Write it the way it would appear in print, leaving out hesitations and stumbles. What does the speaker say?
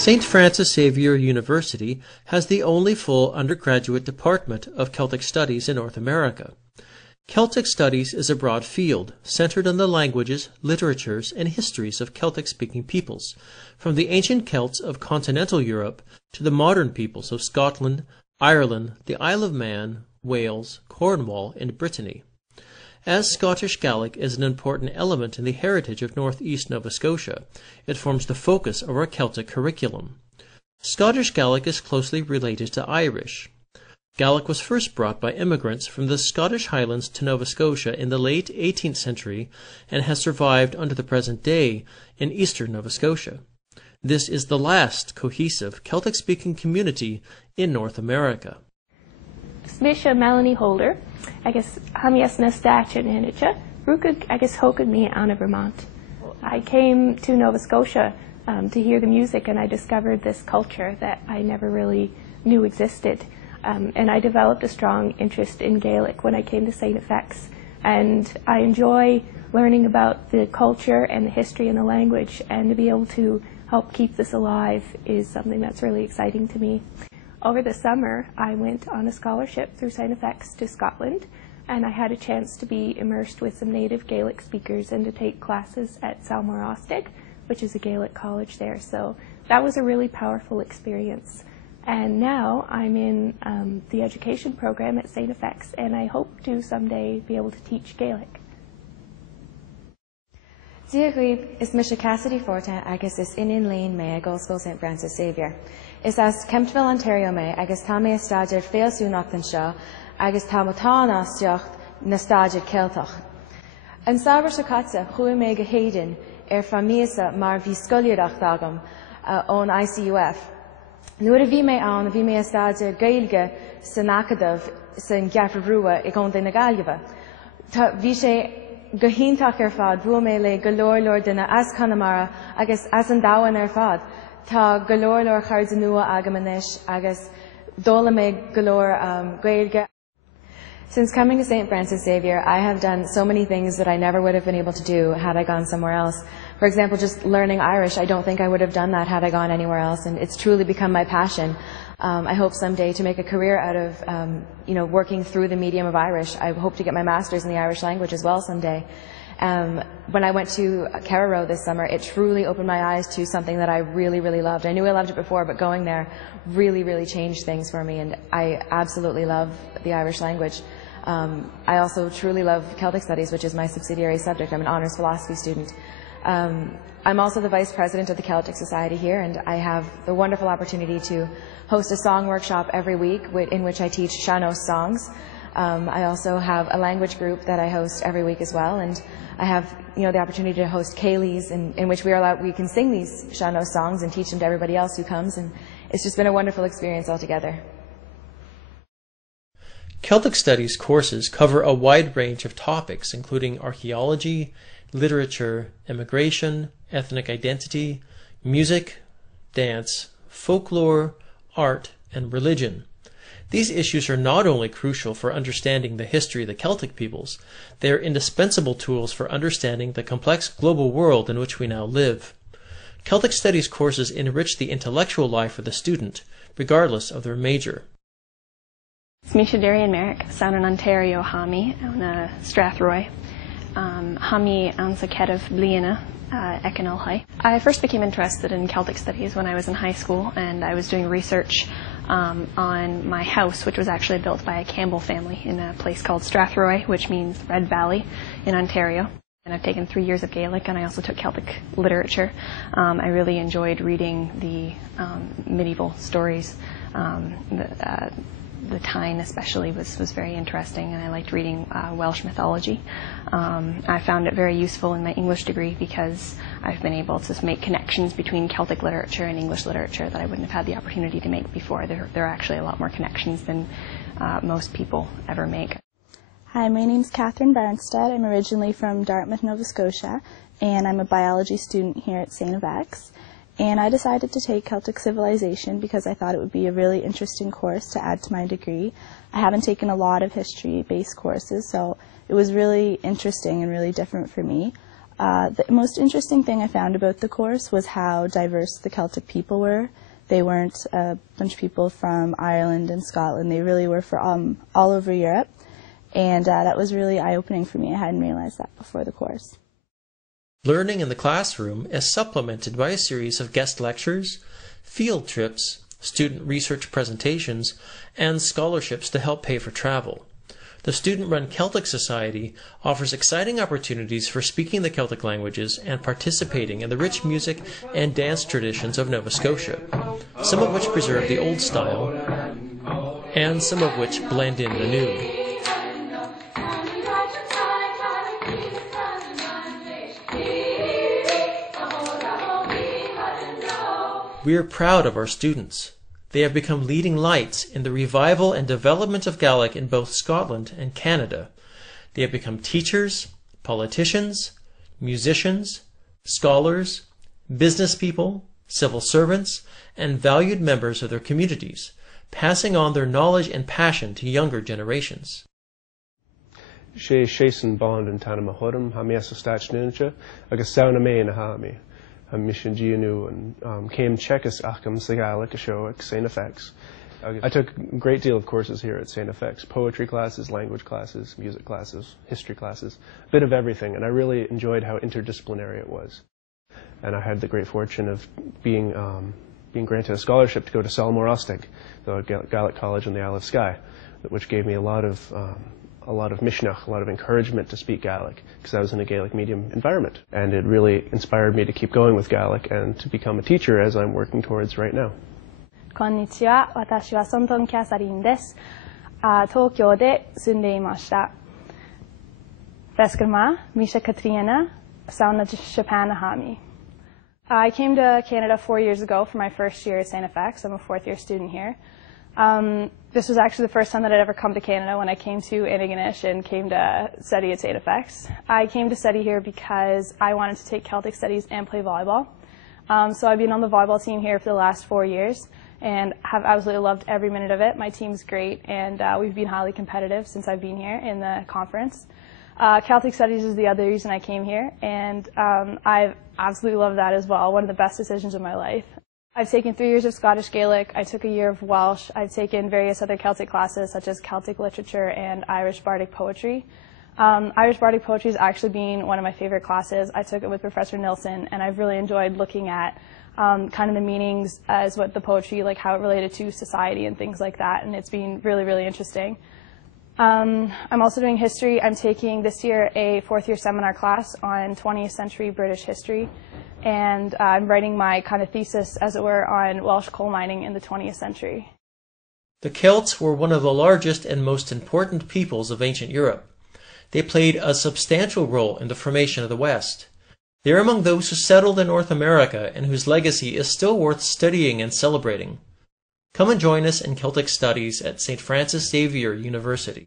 St. Francis Xavier University has the only full undergraduate department of Celtic Studies in North America. Celtic Studies is a broad field centered on the languages, literatures, and histories of Celtic-speaking peoples, from the ancient Celts of continental Europe to the modern peoples of Scotland, Ireland, the Isle of Man, Wales, Cornwall, and Brittany. As Scottish Gaelic is an important element in the heritage of northeast Nova Scotia, it forms the focus of our Celtic curriculum. Scottish Gaelic is closely related to Irish. Gaelic was first brought by immigrants from the Scottish Highlands to Nova Scotia in the late 18th century and has survived unto the present day in eastern Nova Scotia. This is the last cohesive Celtic-speaking community in North America. Smisha Melanie Holder, agus hamias na statue ninicha, Rukag agus hokag me out of Vermont. I came to Nova Scotia to hear the music, and I discovered this culture that I never really knew existed. And I developed a strong interest in Gaelic when I came to StFX. And I enjoy learning about the culture and the history and the language, and to be able to help keep this alive is something that's really exciting to me. Over the summer, I went on a scholarship through StFX to Scotland, and I had a chance to be immersed with some native Gaelic speakers and to take classes at Salmorostig, which is a Gaelic college there. So that was a really powerful experience. And now I'm in the education program at StFX, and I hope to someday be able to teach Gaelic. Diagreeb is Misha Cassidy Forte agus is inin lane me a School St. Francis Xavier. Is as Kemptville, Ontario me agus tá me stadiad féalsúnacht an seo agus tá matá násteocht na stadiad Celtach. An sabar sa catsa chuaigh me go héidean famíasa mar bhí scoiliadeach agam ón ICUF. Nuair a bhí me an a bhí me stadiad Gaeilge san acadamh san Geafar Rua I gcónaí na Gaillimhe. Tá bhí sé go híntaach fad bhua me le go leor duine as Connemara agus as an dahan fad. Tá go leor chairde nua agam inis agus dóla me go leor Gaeilge. Since coming to St. Francis Xavier, I have done so many things that I never would have been able to do had I gone somewhere else. For example, just learning Irish, I don't think I would have done that had I gone anywhere else, and it's truly become my passion. I hope someday to make a career out of, working through the medium of Irish. I hope to get my master's in the Irish language as well someday. When I went to Carrow this summer, it truly opened my eyes to something that I really, really loved. I knew I loved it before, but going there really, really changed things for me, and I absolutely love the Irish language. I also truly love Celtic Studies, which is my subsidiary subject. I'm an honours philosophy student. I'm also the vice president of the Celtic Society here, and I have the wonderful opportunity to host a song workshop every week in which I teach Sean-Nós songs. I also have a language group that I host every week as well, and I have the opportunity to host Céilís in which we can sing these Sean-Nós songs and teach them to everybody else who comes, and it's just been a wonderful experience altogether. Celtic Studies courses cover a wide range of topics, including archaeology, literature, immigration, ethnic identity, music, dance, folklore, art, and religion. These issues are not only crucial for understanding the history of the Celtic peoples, they are indispensable tools for understanding the complex global world in which we now live. Celtic Studies courses enrich the intellectual life of the student, regardless of their major. Smisha Darian Merrick, Sound in Ontario Hami, on Strathroy. Hami ansa Kedav Bliana, Ekanolhai. I first became interested in Celtic Studies when I was in high school, and I was doing research on my house, which was actually built by a Campbell family in a place called Strathroy, which means Red Valley in Ontario. And I've taken 3 years of Gaelic, and I also took Celtic literature. I really enjoyed reading the medieval stories. The Tyne especially was very interesting, and I liked reading Welsh mythology. I found it very useful in my English degree because I've been able to make connections between Celtic literature and English literature that I wouldn't have had the opportunity to make before. There are actually a lot more connections than most people ever make. Hi, my name's Catherine Barnstead. I'm originally from Dartmouth, Nova Scotia, and I'm a biology student here at StFX. And I decided to take Celtic Civilization because I thought it would be a really interesting course to add to my degree. I haven't taken a lot of history-based courses, so it was really interesting and really different for me. The most interesting thing I found about the course was how diverse the Celtic people were. They weren't a bunch of people from Ireland and Scotland. They really were from all over Europe. And that was really eye-opening for me. I hadn't realized that before the course. Learning in the classroom is supplemented by a series of guest lectures, field trips, student research presentations, and scholarships to help pay for travel. The student-run Celtic Society offers exciting opportunities for speaking the Celtic languages and participating in the rich music and dance traditions of Nova Scotia, some of which preserve the old style and some of which blend in the new. We are proud of our students. They have become leading lights in the revival and development of Gaelic in both Scotland and Canada. They have become teachers, politicians, musicians, scholars, business people, civil servants, and valued members of their communities, passing on their knowledge and passion to younger generations. Sé sésan bond an tanna mahodam, ha meas a stach nuncha, agus sauna me na ha me. Mission GNU and came Czechus acham Gaelic show at StFX. I took a great deal of courses here at StFX, poetry classes, language classes, music classes, history classes, a bit of everything, and I really enjoyed how interdisciplinary it was. And I had the great fortune of being granted a scholarship to go to Salmore Ostig, the Gaelic college in the Isle of Skye, which gave me a lot of mishnach, a lot of encouragement to speak Gaelic, because I was in a Gaelic medium environment. And it really inspired me to keep going with Gaelic and to become a teacher, as I'm working towards right now. Konnichiwa, watashi wa Sonton Kyasarin desu. Tokyo de sunde imashita. Veskarma, Misha Katrina, Sauna Japan Hami. I came to Canada 4 years ago for my first year at StFX. I'm a fourth-year student here. This was actually the first time that I'd ever come to Canada when I came to Antigonish and came to study at StFX. I came to study here because I wanted to take Celtic Studies and play volleyball. So I've been on the volleyball team here for the last 4 years and have absolutely loved every minute of it. My team's great, and we've been highly competitive since I've been here in the conference. Celtic Studies is the other reason I came here, and I've absolutely loved that as well. One of the best decisions of my life. I've taken 3 years of Scottish Gaelic, I took a year of Welsh, I've taken various other Celtic classes such as Celtic literature and Irish Bardic poetry. Irish Bardic poetry has actually been one of my favorite classes. I took it with Professor Nilsson, and I've really enjoyed looking at kind of the meanings as what the poetry, like how it related to society and things like that, and it's been really, really interesting. I'm also doing history. I'm taking this year a fourth-year seminar class on 20th century British history. And I'm writing my kind of thesis, as it were, on Welsh coal mining in the 20th century. The Celts were one of the largest and most important peoples of ancient Europe. They played a substantial role in the formation of the West. They are among those who settled in North America and whose legacy is still worth studying and celebrating. Come and join us in Celtic Studies at St. Francis Xavier University.